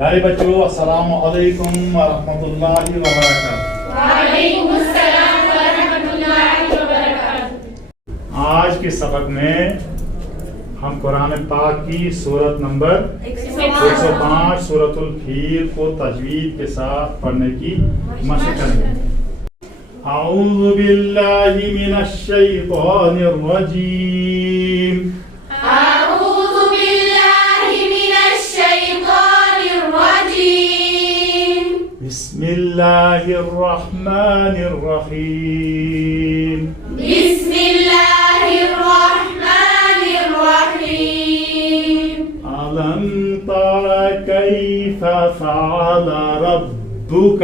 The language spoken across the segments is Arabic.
प्यारे बच्चों, अस्सलाम वालेकुम वरहमतुल्लाहि वबरकातुहू। वालेकुम अस्सलाम वरहमतुल्लाहि वबरकातुहू। आज के सबक में हम कुरान पाक की सूरत नंबर 105 सूरतुल फील को तजवीद के साथ पढ़ने की मशक करेंगे। औज़ु बिल्लाहि मिनश शैतानिर रजीम। बिस्मिल्लाहिर्रहमानिर्रहीम। बिस्मिल्लाहिर्रहमानिर्रहीम। अलम तरा कैफ फ़अल रब्बुक।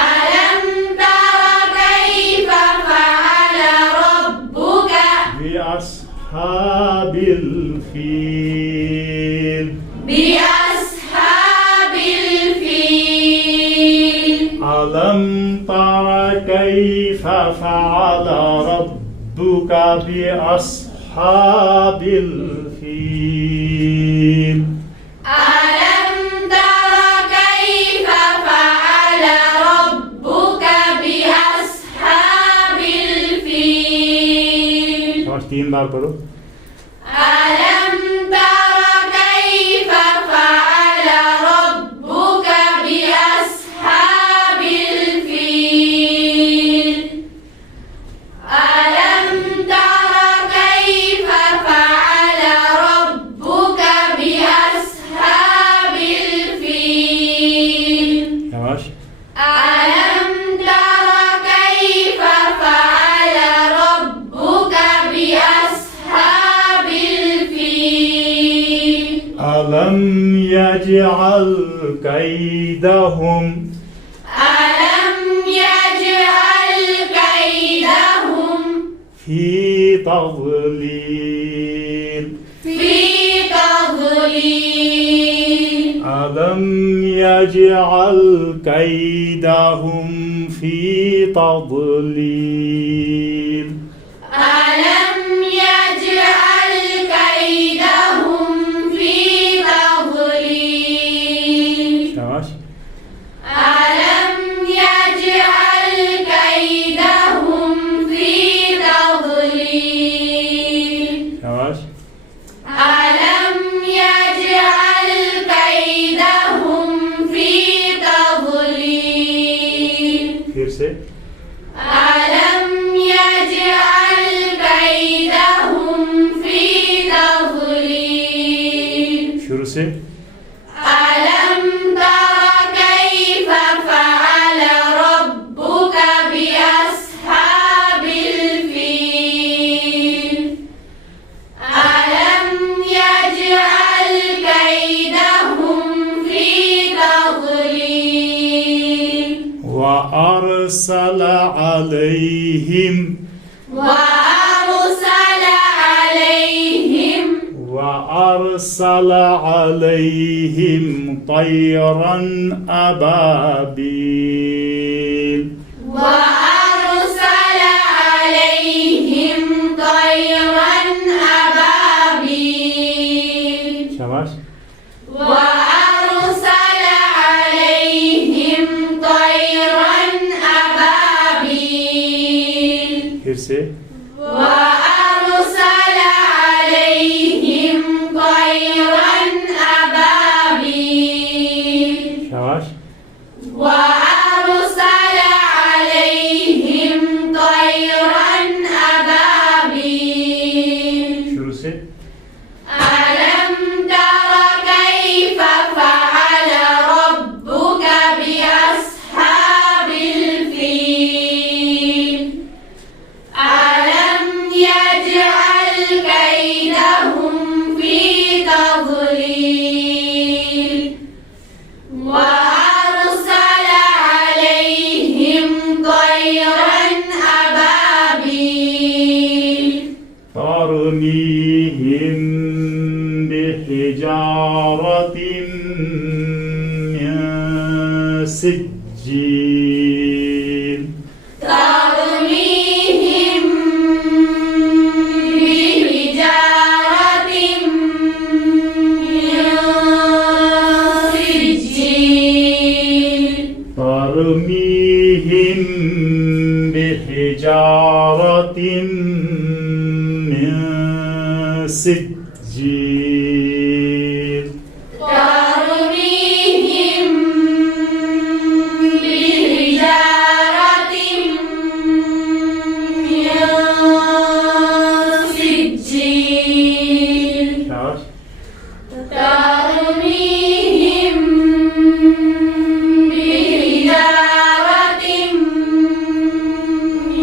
अलम तरा कैफ फ़अल रब्बुक बिअस्हाबिल फील। अलम तरा कैफ फ़अल रब्बुक बिअस्हाबिल फील। अलम तरा कैफ फ़अल रब्बुक बिअस्हाबिल फील। और 3 बार पढ़ो। अलम तरा कैफ फ़अल रब्बुक बिअस्हाबिल फील। अलम तरा कैफ फ़अल रब्बुक बिअस्हाबिल फील। शाबाश। अलम तरा कैफ फ़अल रब्बुक बिअस्हाबिल फील। अलम यजअल कैदहुम। अलम यजअल कैदहुम फी तज़लील। फी तज़लील। अलम यजअल कैदहुम फी तज़लील। अलम यजअल कैदहुम फी तज़लील। शाबाश। अलम यजअल कैदहुम फी तज़लील। शाबाश। अलम यजअल कैदहुम फी तज़लील। फिर से। अलम यजअल कैदहुम फी तज़लील। शुरू से। अलम तरा कैफ फ़अल रब्बुक बिअस्हाबिल फील। अलम यजअल कैदहुम फी तज़लील। वअरसल अलैहिम। वअरसल अलैहिम वअरसल अलैहिम तयरन अबाबील। वअरसल अलैहिम तयरन अबाबील। शाबाश। वअरसल अलैहिम तयरन अबाबील। फिर से। वअरसल अलैहिम तयरन अबाबील। शाबाश। वअरसल अलैहिम तयरन अबाबील। शुरू से। अलम तरा कैफ फ़अल रब्बुक बिअस्हाबिल फील। अलम यजअल कैदहुम फी तज़लील। वअरसल अलैहिम तयरन अबाबील। तरमीहिम बिहिजारतिन मिन सिज्जील। तरमीहिम बिहिजारतिन मिन ترميهم بحجارة من سجيل ترميهم بحجارة من سجيل ترميهم بحجارة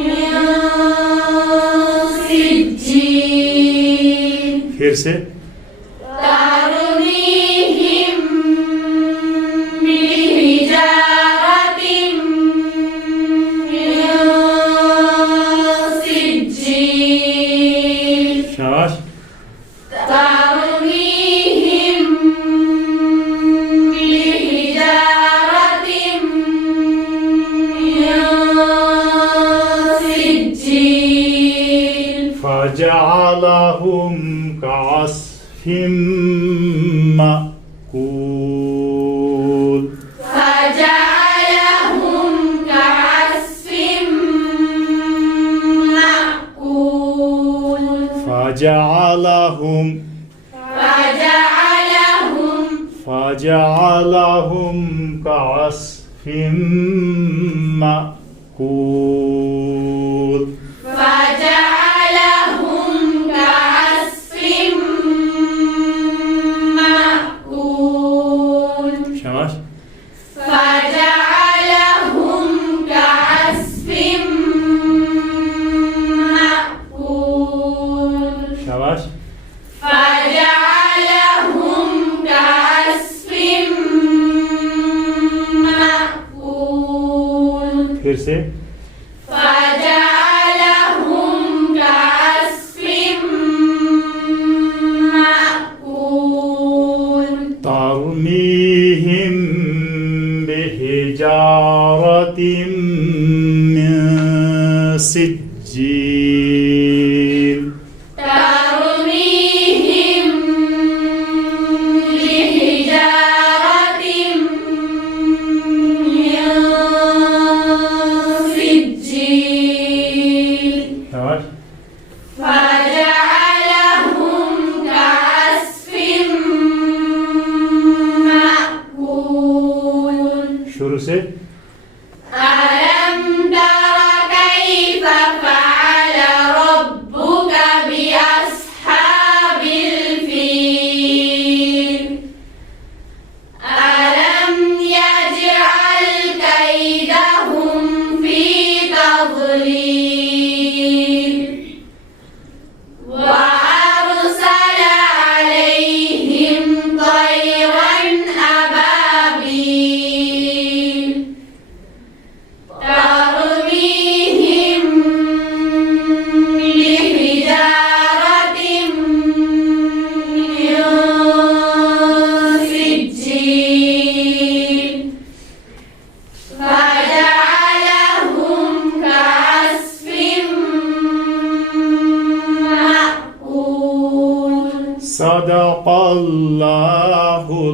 من سجيل फिर से ترميهم بحجارة من سجيل शाबाश ترميهم بحجارة من سجيل فجعلهم كعصف مأكول فجعلهم كعصف مأكول فجعلهم كعصف مأكول فجعلهم كعصف مأكول शाबाश فجعلهم كعصف مأكول शाबाश فجعلهم كعصف مأكول फिर से فجعلهم كعصف مأكول ترميهم بحجارة من سجيل ترميهم بحجارة من سجيل शाबाश فجعلهم كعصف مأكول शुरू से ألم تر كيف فعل ربك بأصحاب الفيل ألم يجعل كيدهم في تضليل وأرسل عليهم طيرا أبابيل ترميهم بحجارة من سجيل فجعلهم كعصف مأكول صدق الله